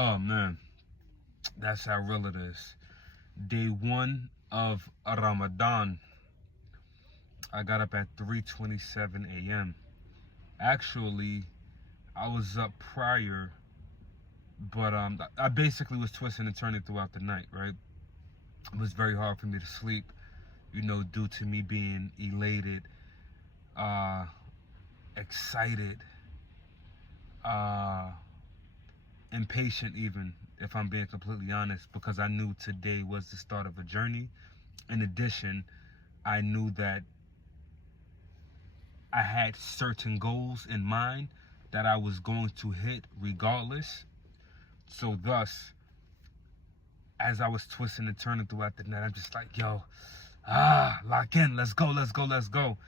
Oh man, that's how real it is. Day one of Ramadan. I got up at 3:27 a.m. Actually, I was up prior, but I basically was twisting and turning throughout the night, right? It was very hard for me to sleep, due to me being elated, uh, excited, uh, impatient even, if I'm being completely honest, because I knew today was the start of a journey. In addition, I knew that I had certain goals in mind that I was going to hit regardless. So thus, as I was twisting and turning throughout the night, I'm just like, yo, lock in, let's go, let's go, let's go.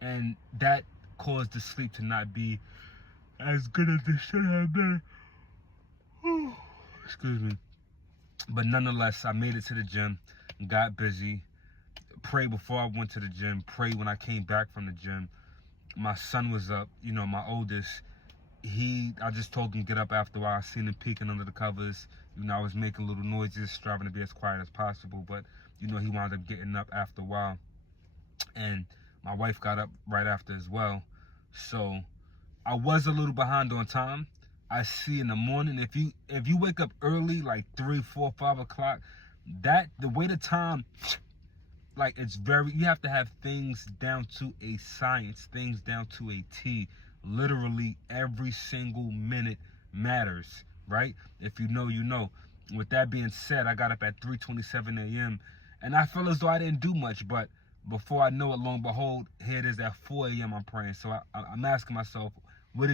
And that caused the sleep to not be as good as it should have been. Excuse me. But nonetheless, I made it to the gym, got busy, prayed before I went to the gym, prayed when I came back from the gym. My son was up, my oldest. I just told him get up after a while. I seen him peeking under the covers. I was making little noises, striving to be as quiet as possible. But, he wound up getting up after a while. And my wife got up right after as well. So I was a little behind on time. I see in the morning, if you wake up early, like 3, 4, 5 o'clock, the way the time, like, you have to have things down to a science, things down to a T. Literally every single minute matters, right? If you know, you know. With that being said, I got up at 3:27 a.m. and I feel as though I didn't do much, but before I know it, lo and behold, here it is at 4 a.m. I'm praying. So I'm asking myself, what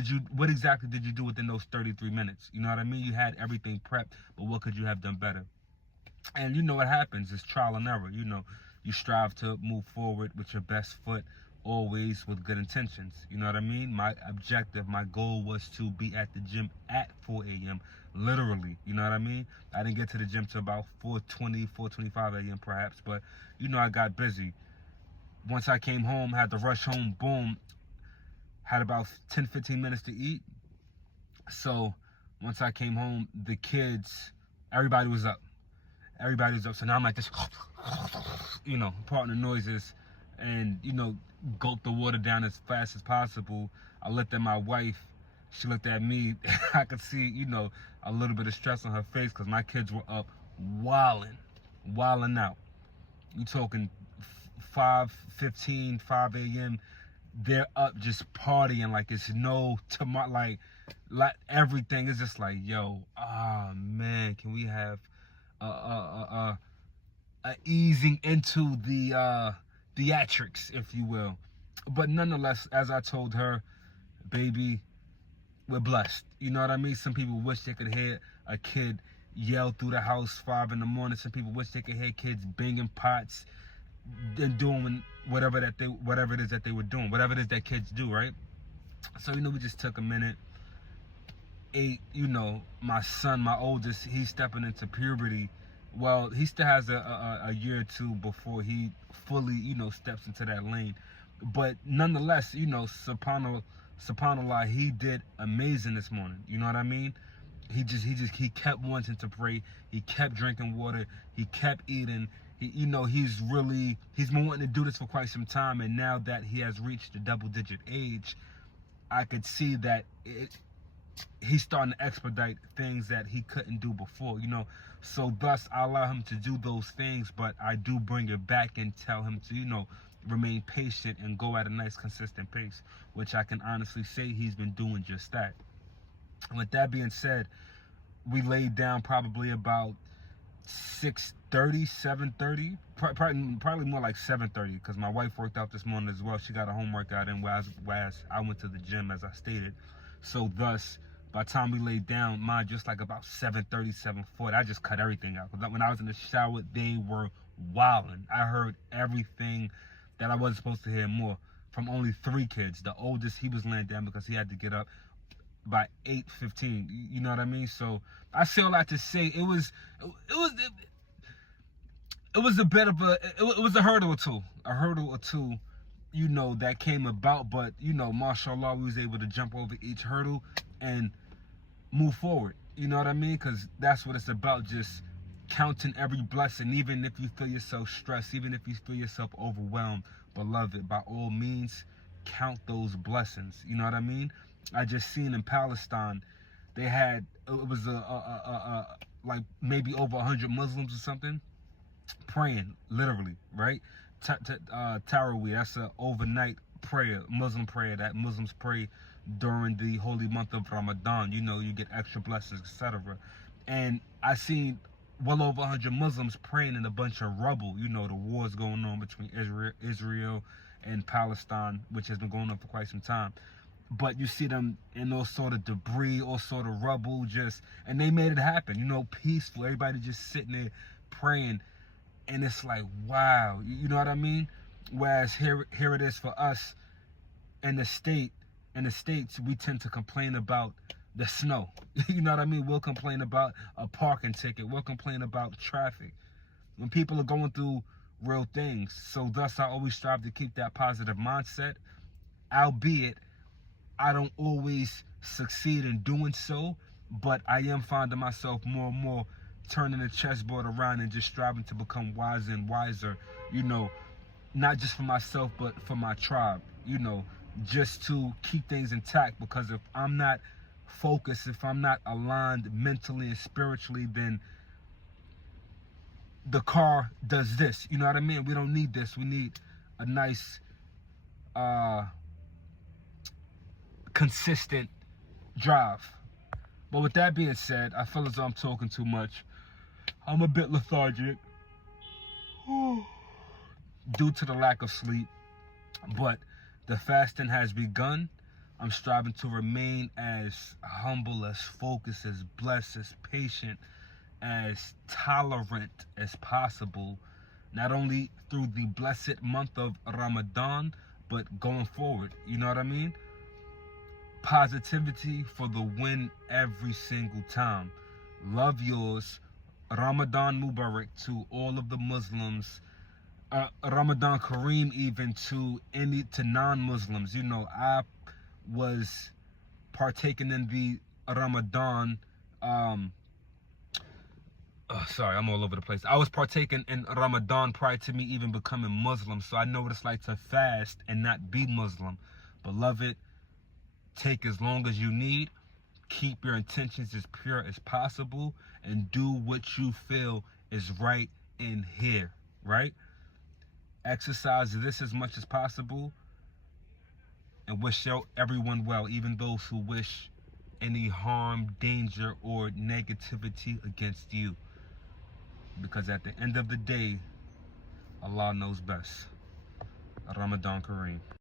exactly did you do within those 33 minutes? You know what I mean? You had everything prepped, but what could you have done better? And what happens is trial and error. You strive to move forward with your best foot, always with good intentions. You know what I mean? My objective, my goal was to be at the gym at 4 a.m. Literally, you know what I mean? I didn't get to the gym till about 4:20, 4:25 a.m. perhaps, but I got busy. Once I came home, had to rush home, boom, had about 10, 15 minutes to eat. So once I came home, the kids, everybody was up. Everybody's up. So now I'm like this, partner noises, and, gulp the water down as fast as possible. I looked at my wife. She looked at me. I could see, a little bit of stress on her face because my kids were up wilding out. You talking 5:15, 5 a.m. They're up just partying like it's no tomorrow. Like everything is just like, yo, man, can we have a easing into the theatrics, if you will. But nonetheless, as I told her, baby, we're blessed. You know what I mean? Some people wish they could hear a kid yell through the house 5 in the morning. Some people wish they could hear kids banging pots and doing whatever it is that they were doing, whatever it is that kids do, right? So, we just took a minute, ate. My son, my oldest, he's stepping into puberty. Well, he still has a year or two before he fully, steps into that lane. But nonetheless, subhanallah, he did amazing this morning. You know what I mean? He kept wanting to pray. He kept drinking water. He kept eating. He's been wanting to do this for quite some time. And now that he has reached the double-digit age, I could see that he's starting to expedite things that he couldn't do before, So thus, I allow him to do those things, but I do bring it back and tell him to, remain patient and go at a nice, consistent pace, which I can honestly say he's been doing just that. With that being said, we laid down probably about 6:30, 7:30, probably more like 7:30, because my wife worked out this morning as well. She got a home workout in, whereas I went to the gym, as I stated. So thus, by the time we laid down, mine just like about 7:30, 7:40, I just cut everything out. When I was in the shower, they were wilding. I heard everything that I wasn't supposed to hear more from only 3 kids. The oldest, he was laying down because he had to get up by 8:15. You know what I mean? So I say all that to say it was a bit of it was a hurdle or two, that came about. But mashallah, we was able to jump over each hurdle and move forward. You know what I mean? Because that's what it's about, just counting every blessing, even if you feel yourself stressed, even if you feel yourself overwhelmed. Beloved, by all means, count those blessings. You know what I mean? I just seen in Palestine, they had, it was like maybe over 100 Muslims or something praying, literally, right? Tarawih, that's an overnight prayer, Muslim prayer that Muslims pray during the holy month of Ramadan. You know, you get extra blessings, etc. And I seen well over 100 Muslims praying in a bunch of rubble. You know, the wars going on between Israel and Palestine, which has been going on for quite some time. But you see them in all sort of debris, all sort of rubble, and they made it happen. You know, peaceful. Everybody just sitting there praying, and it's like, wow. You know what I mean? Whereas here it is for us in the States, we tend to complain about the snow. You know what I mean? We'll complain about a parking ticket. We'll complain about traffic. When people are going through real things. So thus, I always strive to keep that positive mindset, albeit I don't always succeed in doing so, but I am finding myself more and more turning the chessboard around and just striving to become wiser and wiser, you know, not just for myself, but for my tribe, you know, just to keep things intact. Because if I'm not focused, if I'm not aligned mentally and spiritually, then the car does this. You know what I mean? We don't need this. We need a nice, consistent drive. But with that being said, I feel as though I'm talking too much. I'm a bit lethargic due to the lack of sleep, but the fasting has begun. I'm striving to remain as humble, as focused, as blessed, as patient, as tolerant as possible, not only through the blessed month of Ramadan, but going forward. You know what I mean? Positivity for the win every single time. Love yours. Ramadan Mubarak to all of the Muslims. Ramadan Kareem even to non-Muslims. You know, I was partaking in the Ramadan. Sorry, I'm all over the place. I was partaking in Ramadan prior to me even becoming Muslim, so I know what it's like to fast and not be Muslim. Beloved, take as long as you need. Keep your intentions as pure as possible, and do what you feel is right in here, right? Exercise this as much as possible, and wish everyone well, even those who wish any harm, danger, or negativity against you. Because at the end of the day, Allah knows best. Ramadan Kareem.